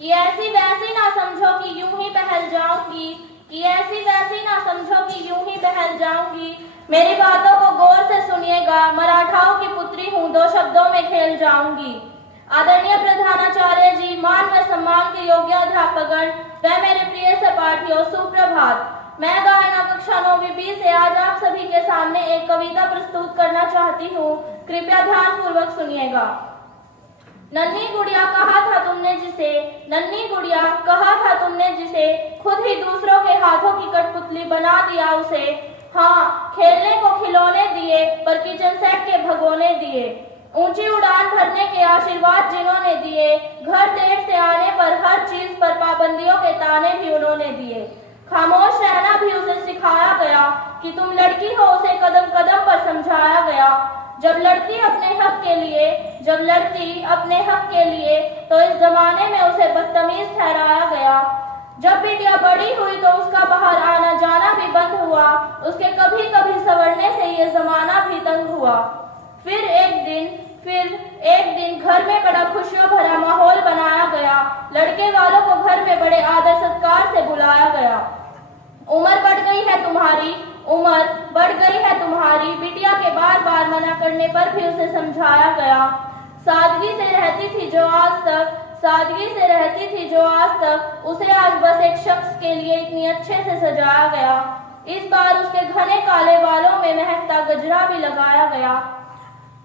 कि ऐसी वैसी ना समझो कि यूं ही बहल जाऊंगी, कि ऐसी वैसी ना समझो कि यूं ही बहल जाऊंगी। मेरी बातों को गौर से सुनिएगा, मराठाओं की पुत्री हूं, दो शब्दों में खेल जाऊंगी। आदरणीय प्रधानाचार्य जी, मान व सम्मान के योग्य अध्यापकगण व मेरे प्रिय सहपाठियों, सुप्रभात। मैं गायना कक्षा 9वीं बी से आज आप सभी के सामने एक कविता प्रस्तुत करना चाहती हूँ। कृपया ध्यान पूर्वक सुनिएगा। नन्ही गुड़िया कहा था तुमने जिसे, नन्ही गुड़िया कहा था तुमने जिसे, खुद ही दूसरों के हाथों की कठपुतली बना दिया उसे। हाँ, खेलने को खिलौने दिए पर किचन सेट के भगोने दिए। ऊंची उड़ान भरने के आशीर्वाद जिन्होंने दिए, घर देर से आने पर हर चीज पर पाबंदियों के ताने भी उन्होंने दिए। खामोश रहना भी उसे सिखाया गया कि तुम लड़की हो, उसे कदम कदम पर समझाया गया। जब लड़ती अपने हक के लिए, जब लड़ती अपने हक के लिए, तो इस जमाने में उसे बदतमीज ठहराया गया। जब बिटिया बड़ी हुई तो उसका बाहर आना जाना भी बंद हुआ, उसके कभी कभी संवरने से ये जमाना भी तंग हुआ। फिर एक दिन घर में बड़ा खुशियों भरा माहौल बनाया गया। लड़के वालों को घर में बड़े आदर सत्कार से बुलाया गया। उम्र बढ़ गई है तुम्हारी, उम्र बढ़ गई है तुम्हारी, बिटिया के बार बार मना करने पर भी उसे समझाया गया। सादगी से रहती थी जो आज तक, सादगी से रहती थी जो आज तक, उसे आज बस एक शख्स के लिए इतनी अच्छे से सजाया गया। इस बार उसके घने काले बालों में महकता गजरा भी लगाया गया।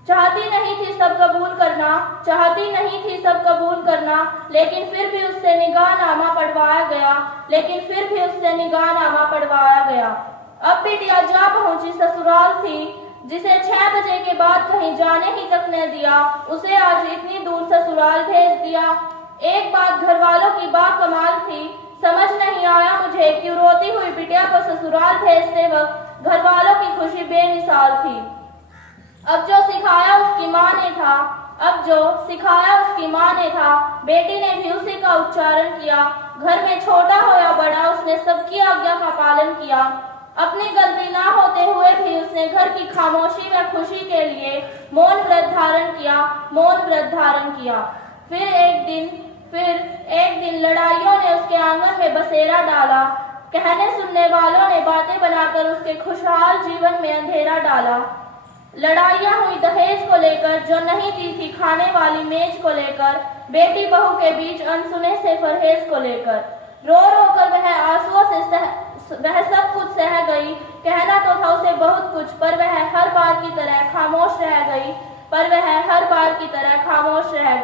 चाहती नहीं थी सब कबूल करना, चाहती नहीं थी सब कबूल करना, लेकिन फिर भी उससे निगाहनामा पढ़वाया गया, लेकिन फिर भी उससे निगाहनामा पढ़वाया गया। अब बिटिया जा पहुंची ससुराल थी, जिसे 6 बजे के बाद कहीं जाने ही तक न दिया, उसे आज इतनी दूर ससुराल भेज दिया। एक बात घर वालों की बाकमाल थी, समझ नहीं आया मुझे क्यों रोती हुई बिटिया को ससुराल भेजते वक्त घर वालों की खुशी बेमिसाल थी। अब जो सिखाया उसकी माँ ने था, अब जो सिखाया उसकी माँ ने था, बेटी ने भी उसी का उच्चारण किया। घर में छोटा हो या बड़ा, उसने सबकी आज्ञा का पालन किया। अपनी गलती ना होते हुए भी उसने घर की खामोशी व खुशी के लिए मौन व्रत धारण किया, मौन व्रत धारण किया। फिर एक दिन लड़ाइयों ने उसके आंगन में बसेरा डाला। कहने सुनने वालों ने बातें बनाकर उसके खुशहाल जीवन में अंधेरा डाला। लड़ाइयाँ हुई दहेज को लेकर, जो नहीं दी थी खाने वाली मेज को लेकर, बेटी बहू के बीच अनसुने से परहेज को लेकर। रो रो कर वह आंसुओं से वह सब कुछ सह गई। कहना तो था उसे बहुत कुछ, पर वह हर बार की तरह खामोश रह गई, पर वह हर बार की तरह खामोश रह गई।